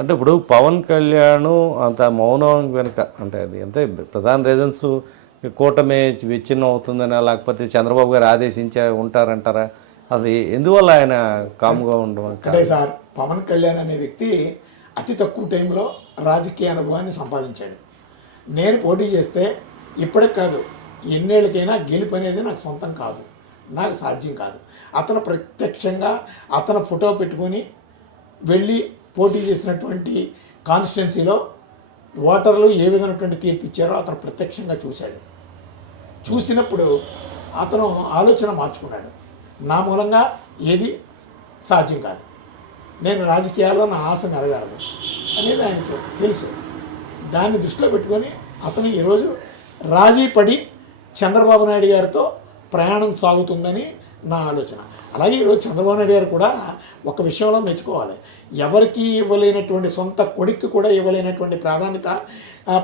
అంటే ఇప్పుడు పవన్ కళ్యాణ్ అంత మౌనం వెనుక అంటే అది అంతే ప్రధాన రీజన్స్ కూటమి విచ్ఛిన్నం అవుతుందనా లేకపోతే చంద్రబాబు గారు ఆదేశించే ఉంటారంటారా? అది ఎందువల్ల ఆయన కామ్గా ఉండడం? అంటే సార్ పవన్ కళ్యాణ్ అనే వ్యక్తి అతి తక్కువ టైంలో రాజకీయ అనుభవాన్ని సంపాదించాడు. నేను పోటీ చేస్తే ఇప్పటికి కాదు ఎన్నేళ్ళకైనా గెలుపు అనేది నాకు సొంతం కాదు నాకు సాధ్యం కాదు. అతను ప్రత్యక్షంగా అతను ఫోటో పెట్టుకొని వెళ్ళి పోటీ చేసినటువంటి కాన్స్టిట్యున్సీలో ఓటర్లు ఏ విధమైనటువంటి తీర్పు ఇచ్చారో అతను ప్రత్యక్షంగా చూశాడు. చూసినప్పుడు అతను ఆలోచన మార్చుకున్నాడు. నా మూలంగా ఏది సాధ్యం కాదు. నేను రాజకీయాల్లో నా ఆశ నెరవేరదు అనేది ఆయనకు తెలుసు. దాన్ని దృష్టిలో పెట్టుకొని అతను ఈరోజు రాజీ పడి చంద్రబాబు నాయుడు గారితో ప్రయాణం సాగుతుందని నా ఆలోచన. అలాగే ఈరోజు చంద్రబాబు నాయుడు గారు కూడా ఒక విషయంలో మెచ్చుకోవాలి. ఎవరికి ఇవ్వలేనటువంటి సొంత కొడుక్కి కూడా ఇవ్వలేనటువంటి ప్రాధాన్యత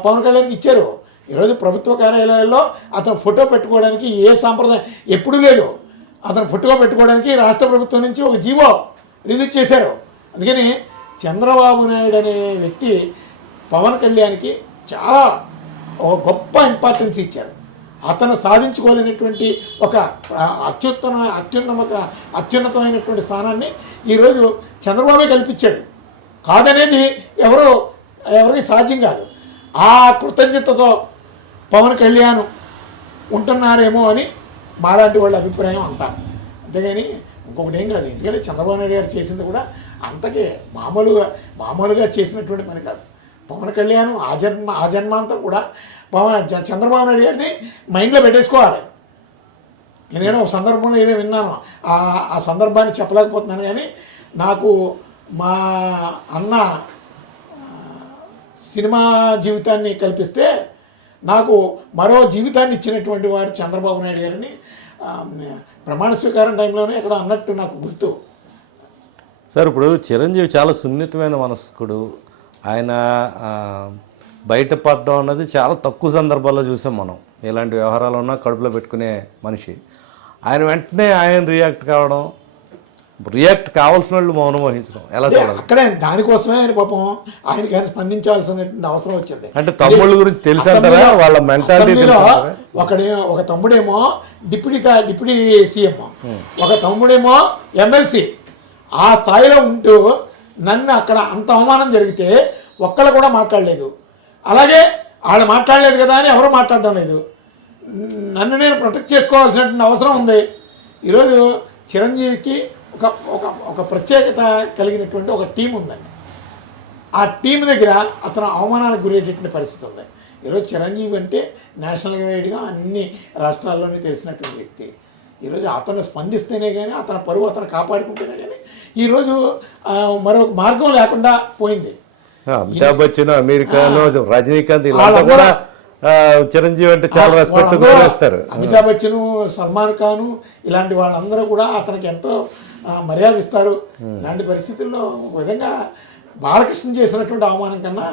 పవన్ కళ్యాణ్కి ఇచ్చారు. ఈరోజు ప్రభుత్వ కార్యాలయాల్లో అతను ఫోటో పెట్టుకోవడానికి ఏ సాంప్రదాయం ఎప్పుడూ లేదు అతను ఫోటో పెట్టుకోవడానికి రాష్ట్ర ప్రభుత్వం నుంచి ఒక జీవో రిలీజ్ చేశారు. అందుకని చంద్రబాబు నాయుడు అనే వ్యక్తి పవన్ కళ్యాణ్కి చాలా ఒక గొప్ప ఇంపార్టెన్స్ ఇచ్చారు అతను సాధించుకోలేనటువంటి ఒక అత్యుత్తమ అత్యున్నత అత్యున్నతమైనటువంటి స్థానాన్ని ఈరోజు చంద్రబాబే కల్పించాడు. కాదనేది ఎవరో ఎవరికి సాధ్యం కాదు. ఆ కృతజ్ఞతతో పవన్ కళ్యాణ్ ఉంటున్నారేమో అని మాలాంటి వాళ్ళ అభిప్రాయం అంతా. అంతేగాని ఇంకొకటి ఏం కాదు. ఎందుకంటే చంద్రబాబు నాయుడు గారు చేసింది కూడా అంతకే. మామూలుగా మామూలుగా చేసినటువంటి పని కాదు. పవన్ కళ్యాణ్ ఆ జన్మ ఆ జన్మాంతం కూడా పవన్ చంద్రబాబు నాయుడు గారిని మైండ్లో పెట్టేసుకోవాలి. నేను ఒక సందర్భంలో ఏదో విన్నాను. ఆ ఆ సందర్భాన్ని చెప్పలేకపోతున్నాను కానీ నాకు మా అన్న సినిమా జీవితాన్ని కల్పిస్తే నాకు మరో జీవితాన్ని ఇచ్చినటువంటి వారు చంద్రబాబు నాయుడు గారిని ప్రమాణ స్వీకారం టైంలోనే ఇక్కడ అన్నట్టు నాకు గుర్తు. సార్ ఇప్పుడు చిరంజీవి చాలా సున్నితమైన మనస్కుడు. ఆయన బయటపడడం అన్నది చాలా తక్కువ సందర్భాల్లో చూసాం మనం. ఇలాంటి వ్యవహారాలు ఉన్నా కడుపులో పెట్టుకునే మనిషి. ఆయన వెంటనే ఆయన రియాక్ట్ కావడం రియాక్ట్ కావాల్సిన వాళ్ళు మౌనం వహించడం. ఎలా చూడాలి? అక్కడే దానికోసమే ఆయన పాపం ఆయనకి ఆయన స్పందించాల్సినటువంటి అవసరం వచ్చింది. అంటే తమ్ముళ్ళ గురించి తెలుసు అంటారా? అసెంబ్లీలో- వాళ్ళ అంటారా? ఒకడే ఒక తమ్ముడేమో డిప్యూటీ డిప్యూటీ సీఎం. ఒక తమ్ముడేమో ఎమ్మెల్సీ. ఆ స్థాయిలో ఉంటూ నన్ను అక్కడ అంత అవమానం జరిగితే ఒక్కళ్ళు కూడా మాట్లాడలేదు. అలాగే వాళ్ళు మాట్లాడలేదు కదా అని ఎవరు మాట్లాడడం లేదు. నన్ను నేను ప్రొటెక్ట్ చేసుకోవాల్సినటువంటి అవసరం ఉంది. ఈరోజు చిరంజీవికి ఒక ఒక ఒక ప్రత్యేకత కలిగినటువంటి ఒక టీం ఉందండి. ఆ టీం దగ్గర అతను అవమానానికి గురయ్యేటటువంటి పరిస్థితి ఉంది. ఈరోజు చిరంజీవి అంటే నేషనల్ గైడ్గా అన్ని రాష్ట్రాల్లోనే తెలిసినటువంటి వ్యక్తి. ఈరోజు అతను స్పందిస్తేనే కానీ అతని పరువు అతను కాపాడుకుంటేనే కానీ ఈరోజు మరో మార్గం లేకుండా పోయింది. అమితాబ్ బచ్చన్ అమెరికాలో రజనీకాంత్ ఇలా కూడా చిరంజీవి అంటే చాలా రెస్పెక్ట్ గౌరవిస్తారు అమితాబ్ బచ్చన్ సల్మాన్ ఖాన్ ఇలాంటి వాళ్ళందరూ కూడా అతనికి ఎంతో మర్యాద ఇస్తారు. ఇలాంటి పరిస్థితుల్లో ఒక విధంగా బాలకృష్ణ చేసినటువంటి అవమానం కన్నా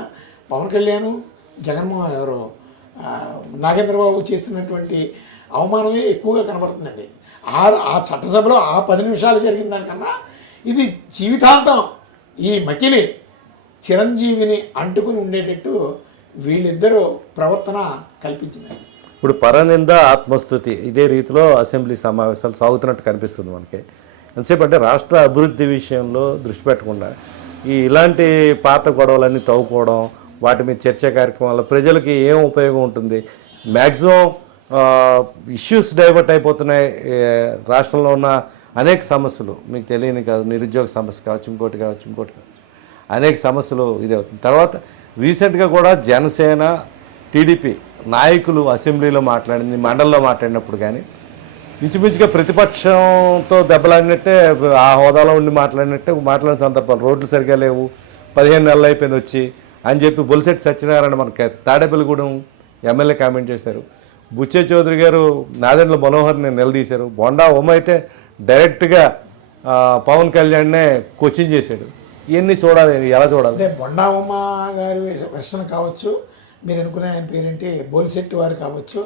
పవన్ కళ్యాణ్ జగన్మోహన్ ఎవరు నాగేంద్రబాబు చేసినటువంటి అవమానమే ఎక్కువగా కనబడుతుందండి. ఆ ఆ చట్టసభలో ఆ పది నిమిషాలు జరిగిన దానికన్నా ఇది జీవితాంతం ఈ మకిలి చిరంజీవిని అంటుకుని ఉండేటట్టు వీళ్ళిద్దరూ ప్రవర్తన కల్పించింది ఇప్పుడు పరనింద ఆత్మస్థుతి ఇదే రీతిలో అసెంబ్లీ సమావేశాలు సాగుతున్నట్టు కనిపిస్తుంది మనకి. ఎంతసేపు అంటే రాష్ట్ర అభివృద్ధి విషయంలో దృష్టి పెట్టకుండా ఈ ఇలాంటి పాత గొడవలన్నీ తవ్వుకోవడం వాటి మీద చర్చ కార్యక్రమాల ప్రజలకి ఏం ఉపయోగం ఉంటుంది? మ్యాక్సిమం ఇష్యూస్ డైవర్ట్ అయిపోతున్నాయి రాష్ట్రంలో ఉన్న అనేక సమస్యలు మీకు తెలియని కాదు నిరుద్యోగ సమస్య కావచ్చు ఇంకోటి కావచ్చు ఇంకోటి కావచ్చు. అనేక సమస్యలు ఇదే అవుతుంది. తర్వాత రీసెంట్గా కూడా జనసేన టీడీపీ నాయకులు అసెంబ్లీలో మాట్లాడింది మండలిలో మాట్లాడినప్పుడు కానీ ఇంచుమించుగా ప్రతిపక్షంతో దెబ్బలాడినట్టే ఆ హోదాలో ఉండి మాట్లాడినట్టే మాట్లాడిన సందర్భాలు. రోడ్లు సరిగా లేవు పదిహేను నెలలు అయిపోయింది వచ్చి అని చెప్పి బొలిశెట్టి సత్యనారాయణ మనకి తాడేపల్లిగూడెం ఎమ్మెల్యే కామెంట్ చేశారు. బుచ్చే చౌదరి గారు నాదెండ్ల మనోహర్ని నిలదీశారు. బొండా ఉమ్మ అయితే డైరెక్ట్గా పవన్ కళ్యాణ్నే కోచింగ్ చేశాడు. ఇవన్నీ చూడాలి ఎలా చూడాలి? అంటే బొండామ్మ గారి వెర్షన్ కావచ్చు మీరు అనుకునే ఆయన పేరేంటి బోలిశెట్టి వారు కావచ్చు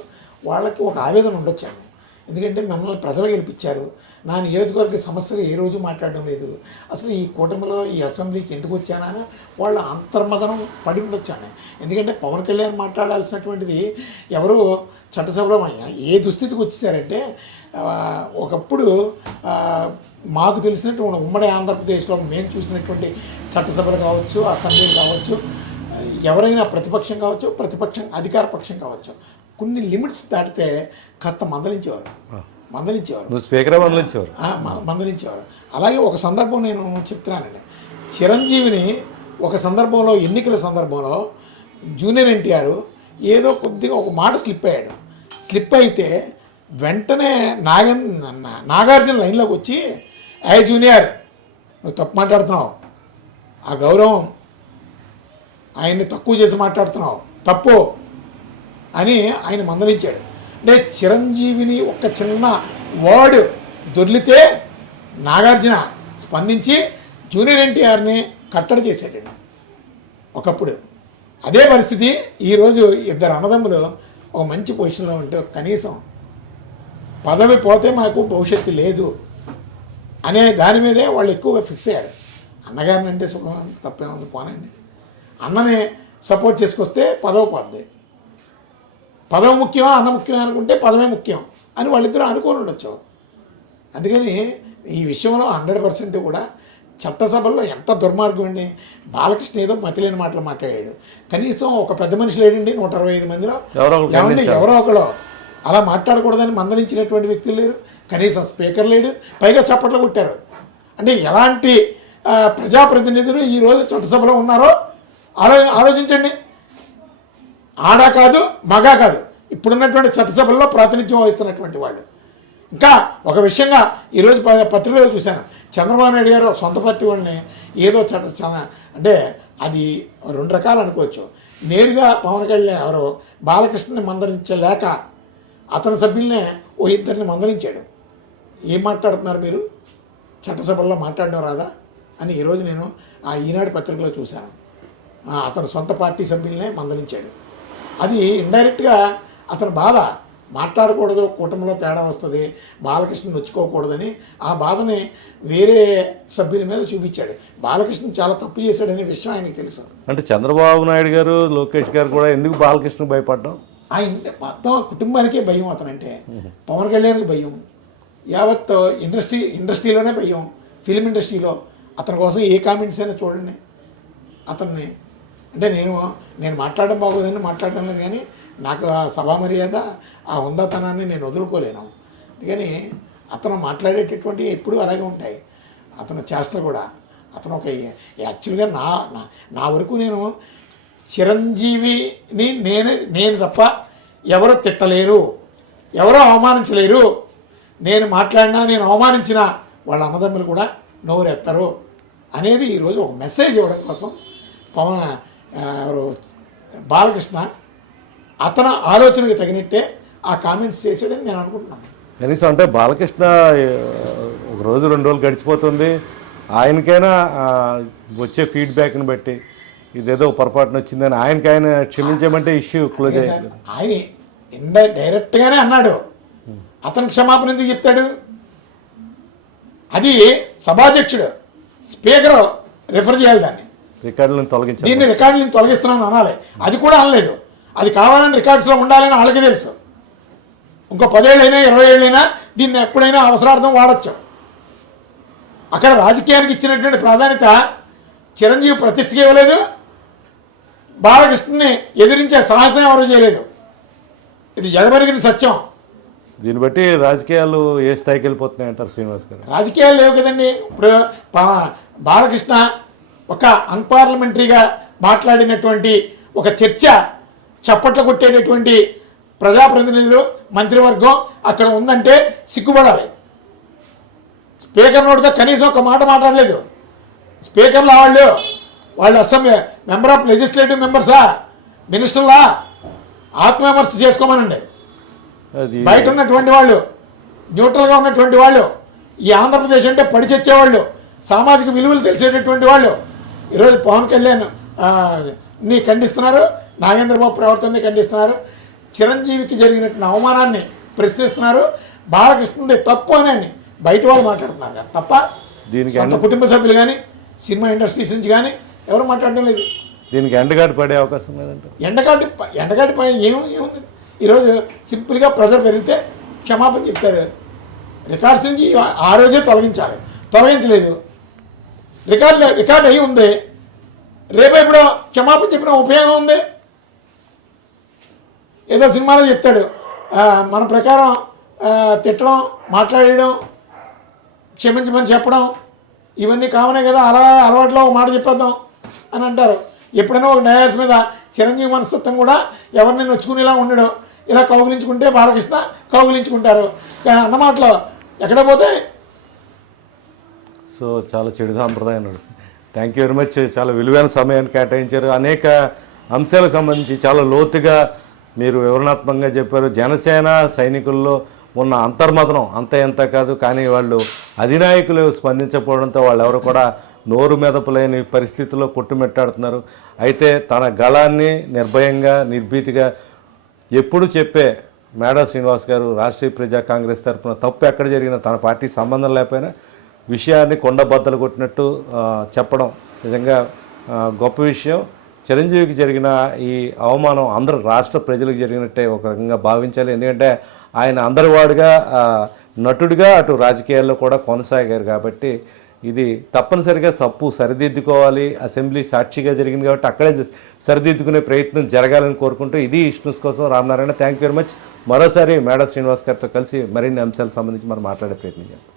వాళ్ళకి ఒక ఆవేదన ఉండొచ్చు అండి. ఎందుకంటే మమ్మల్ని ప్రజలు గెలిపించారు. నా నియోజకవర్గ సమస్యలు ఏ రోజు మాట్లాడడం లేదు. అసలు ఈ కూటమిలో ఈ అసెంబ్లీకి ఎందుకు వచ్చానని వాళ్ళ అంతర్మదనం పడి ఉండొచ్చాను ఎందుకంటే పవన్ కళ్యాణ్ మాట్లాడాల్సినటువంటిది ఎవరు చట్టసభలో ఏ దుస్థితికి వచ్చేసారంటే ఒకప్పుడు మాకు తెలిసినటువంటి ఉమ్మడి ఆంధ్రప్రదేశ్లో మేము చూసినటువంటి చట్టసభలు కావచ్చు అసెంబ్లీలు కావచ్చు ఎవరైనా ప్రతిపక్షం కావచ్చు ప్రతిపక్షం అధికార పక్షం కావచ్చు కొన్ని లిమిట్స్ దాటితే కాస్త మందలించేవారు. మందలించేవారు. స్పీకర్ వదిలించేవారు ఆ, మ- మందలించేవారు. అలాగే ఒక సందర్భం నేను చెప్తున్నానండి. చిరంజీవిని ఒక సందర్భంలో ఎన్నికల సందర్భంలో జూనియర్ ఎన్టీఆర్ ఏదో కొద్దిగా ఒక మాట స్లిప్ అయ్యాడు. స్లిప్ అయితే వెంటనే నాగన్ నాగార్జున లైన్లోకి వచ్చి ఏ జూనియర్ నువ్వు తప్పు మాట్లాడుతున్నావు. ఆ గౌరవం ఆయన్ని తక్కువ చేసి మాట్లాడుతున్నావు. తప్పు అని ఆయన మందలించాడు. అంటే చిరంజీవిని ఒక చిన్న వర్డ్ దొర్లితే నాగార్జున స్పందించి జూనియర్ ఎన్టీఆర్ని కట్టడి చేశాడండి ఒకప్పుడు అదే పరిస్థితి ఈరోజు ఇద్దరు అన్నదమ్ములు ఒక మంచి పొజిషన్లో ఉంటే కనీసం పదవి పోతే మాకు భవిష్యత్తు లేదు అనే దాని మీదే వాళ్ళు ఎక్కువగా ఫిక్స్ అయ్యారు. అన్నగారిని అంటే సుఖం తప్పేముంది పోనండి. అన్నని సపోర్ట్ చేసుకొస్తే పదవి పోద్ది. పదవి ముఖ్యమా అన్న ముఖ్యమా అనుకుంటే పదవే ముఖ్యం అని వాళ్ళిద్దరూ అనుకోని ఉండొచ్చు. అందుకని ఈ విషయంలో హండ్రెడ్ పర్సెంట్ కూడా చట్టసభల్లో ఎంత దుర్మార్గం అండి? బాలకృష్ణ ఏదో మతిలేని మాటలు మాట్లాడాడు. కనీసం ఒక పెద్ద మనిషి లేడండి నూట అరవై ఐదు మందిలో. ఎవరో ఒకరు ఏమండి ఖండించారు. ఎవరో ఒకరు అలా మాట్లాడకూడదని మందలించినటువంటి వ్యక్తులు లేరు. కనీసం స్పీకర్ లేడు. పైగా చప్పట్లు కొట్టారు. అంటే ఎలాంటి ప్రజాప్రతినిధులు ఈరోజు చట్టసభలో ఉన్నారో ఆలో ఆలోచించండి. ఆడ కాదు మగ కాదు. ఇప్పుడున్నటువంటి చట్టసభల్లో ప్రాతినిధ్యం వహిస్తున్నటువంటి వాళ్ళు. ఇంకా ఒక విషయంగా ఈరోజు పత్రికలో చూశాను. చంద్రబాబు నాయుడు గారు సొంత పార్టీ వాళ్ళని ఏదో చట్ట అంటే అది రెండు రకాలు అనుకోవచ్చు. నేరుగా పవన్ కళ్యాణ్ ఎవరో బాలకృష్ణని మందలించలేక అతని సభ్యులనే ఓ ఇద్దరిని మందలించాడు. ఏం మాట్లాడుతున్నారు మీరు? చట్టసభల్లో మాట్లాడడం రాదా? అని ఈరోజు నేను ఆ ఈనాడు పత్రికలో చూశాను. అతను సొంత పార్టీ సభ్యులనే మందలించాడు. అది ఇండైరెక్ట్గా అతని బాధ. మాట్లాడకూడదు కూటమిలో తేడా వస్తుంది బాలకృష్ణ నొచ్చుకోకూడదని ఆ బాధని వేరే సభ్యుల మీద చూపించాడు. బాలకృష్ణ చాలా తప్పు చేశాడనే విషయం ఆయనకి తెలుసు. అంటే చంద్రబాబు నాయుడు గారు లోకేష్ గారు కూడా ఎందుకు బాలకృష్ణ భయపడ్డాం? ఆ ఇంటి మొత్తం కుటుంబానికే భయం అతనంటే. పవన్ కళ్యాణ్కి భయం. యావత్ ఇండస్ట్రీ ఇండస్ట్రీలోనే భయం. ఫిలిం ఇండస్ట్రీలో. అతని కోసం ఏ కామెంట్స్ అయినా చూడండి. అతన్ని. అంటే నేను నేను మాట్లాడడం బాగోదని మాట్లాడడం లేదు కానీ నాకు ఆ సభా మర్యాద ఆ హుందాతనాన్ని నేను వదులుకోలేను. అందుకని అతను మాట్లాడేటటువంటి ఎప్పుడూ అలాగే ఉంటాయి. అతను చేష్టలు కూడా. అతను ఒక యాక్చువల్గా నా నా వరకు నేను చిరంజీవిని నేనే నేను తప్ప ఎవరు తిట్టలేరు ఎవరో అవమానించలేరు. నేను మాట్లాడినా నేను అవమానించిన వాళ్ళ అన్నదమ్ములు కూడా నోరెత్తరు అనేది ఈరోజు ఒక మెసేజ్ ఇవ్వడం కోసం పవన్ ఎవరు బాలకృష్ణ అతని ఆలోచనకి తగినట్టే ఆ కామెంట్స్ చేసాడని నేను అనుకుంటున్నాను. కనీసం అంటే బాలకృష్ణ ఒక రోజు రెండు రోజులు గడిచిపోతుంది. ఆయనకైనా వచ్చే ఫీడ్బ్యాక్ని బట్టి ఇదేదో పొరపాటున వచ్చిందని ఆయనకి ఆయన క్షమించమంటే ఇష్యూ క్లోజ్ అయ్యింది ఆయన ఇండై డైరెక్ట్గానే అన్నాడు. అతను క్షమాపణ ఎందుకు చెప్తాడు? అది సభాధ్యక్షుడు స్పీకర్ రిఫర్ చేయాలి దాన్ని. రికార్డులను తొలగించారు దీన్ని రికార్డులను తొలగిస్తున్నాను అనాలి. అది కూడా అనలేదు. అది కావాలని రికార్డ్స్లో ఉండాలని వాళ్ళకి తెలుసు. ఇంకో పదేళ్ళైనా ఇరవై ఏళ్ళైనా దీన్ని ఎప్పుడైనా అవసరార్థం వాడచ్చు. అక్కడ రాజకీయానికి ఇచ్చినటువంటి ప్రాధాన్యత చిరంజీవి ప్రతిష్టకి ఇవ్వలేదు. బాలకృష్ణని ఎదిరించే సాహసం ఎవరు చేయలేదు. ఇది జగమెరిగిన సత్యం. దీన్ని బట్టి రాజకీయాలు ఏ స్థాయికి వెళ్ళిపోతున్నాయి అంటారు శ్రీనివాస్ గారు? రాజకీయాలు లేవు కదండి. ఇప్పుడు బాలకృష్ణ ఒక అన్పార్లమెంటరీగా మాట్లాడినటువంటి ఒక చర్చ చప్పట్లు కొట్టేటటువంటి ప్రజాప్రతినిధులు మంత్రివర్గం అక్కడ ఉందంటే సిగ్గుపడాలి. స్పీకర్ నోటితో కనీసం ఒక మాట మాట్లాడలేదు. స్పీకర్ల వాళ్ళు వాళ్ళు అసెంబ్లీ మెంబర్ ఆఫ్ లెజిస్లేటివ్ మెంబర్సా? మినిస్టర్లా? ఆత్మవిమర్శ చేసుకోమనండి. బయట ఉన్నటువంటి వాళ్ళు న్యూట్రల్గా ఉన్నటువంటి వాళ్ళు ఈ ఆంధ్రప్రదేశ్ అంటే పడి చచ్చేవాళ్ళు సామాజిక విలువలు తెలిసేటటువంటి వాళ్ళు ఈరోజు పవన్ కళ్యాణ్ని ఖండిస్తున్నారు? నాగేంద్రబాబు ప్రవర్తనని ఖండిస్తున్నారు. చిరంజీవికి జరిగినటువంటి అవమానాన్ని ప్రశ్నిస్తున్నారు. బాలకృష్ణుడి తప్పు అని బయట వాళ్ళు మాట్లాడుతున్నారు కదా తప్ప దీనికి కుటుంబ సభ్యులు కానీ సినిమా ఇండస్ట్రీస్ నుంచి కానీ ఎవరు మాట్లాడడం లేదు. దీనికి ఎండగాడు పడే అవకాశం లేదంట. ఎండగాడి ప- ఎండగాడి పైన ఏం ఏముంది? ఈరోజు సింపుల్గా ప్రెజర్ పెరిగితే క్షమాపణ చెప్తారు. రికార్డ్స్ నుంచి ఆ రోజే తొలగించాలి. తొలగించలేదు. రికార్డు రికార్డ్ అయి ఉంది. రేపు ఇప్పుడు క్షమాపణ చెప్పిన ఉపయోగం ఉంది. ఏదో సినిమాలో చెప్తాడు. మన ప్రకారం తిట్టడం మాట్లాడేయడం క్షమించమని చెప్పడం ఇవన్నీ కామనే కదా అలా అలవాట్లో ఒక మాట చెప్పేద్దాం అని అంటారు. ఎప్పుడైనా ఒక డయాస్ మీద చిరంజీవి మనస్తత్వం కూడా ఎవరిని నొచ్చుకునేలా ఉండడు. ఇలా కౌగిలించుకుంటే బాలకృష్ణ కౌగిలించుకుంటారు. కానీ అన్నమాటలో ఎక్కడ పోతే? సో చాలా చెడు సాంప్రదాయం నడుస్తుంది. థ్యాంక్ యూ వెరీ మచ్ చాలా విలువైన సమయాన్ని కేటాయించారు. అనేక అంశాలకు సంబంధించి చాలా లోతుగా మీరు వివరణాత్మకంగా చెప్పారు జనసేన సైనికుల్లో ఉన్న అంతర్మతనం అంత ఎంత కాదు కానీ వాళ్ళు అధినాయకులు స్పందించకపోవడంతో వాళ్ళు ఎవరు కూడా నోరు మెదపలేని పరిస్థితుల్లో కొట్టుమెట్టాడుతున్నారు. అయితే తన గళాన్ని నిర్భయంగా నిర్భీతిగా ఎప్పుడు చెప్పే మేడా శ్రీనివాస్ గారు రాష్ట్రీయ ప్రజా కాంగ్రెస్ తరఫున తప్పు ఎక్కడ జరిగినా తన పార్టీ సంబంధం లేకపోయినా విషయాన్ని కొండబద్దలు కొట్టినట్టు చెప్పడం నిజంగా గొప్ప విషయం. చిరంజీవికి జరిగిన ఈ అవమానం అందరు రాష్ట్ర ప్రజలకు జరిగినట్టే ఒక రకంగా భావించాలి. ఎందుకంటే ఆయన అందరి వాడుగా నటుడిగా అటు రాజకీయాల్లో కూడా కొనసాగారు కాబట్టి ఇది తప్పనిసరిగా తప్పు సరిదిద్దుకోవాలి. అసెంబ్లీ సాక్షిగా జరిగింది కాబట్టి అక్కడే సరిదిద్దుకునే ప్రయత్నం జరగాలని కోరుకుంటూ ఇది ఇష్యూస్ కోసం Ramanarayana thank you very much మరోసారి మేడా శ్రీనివాస్ గారితో కలిసి మరిన్ని అంశాలకు సంబంధించి మనం మాట్లాడే ప్రయత్నించాం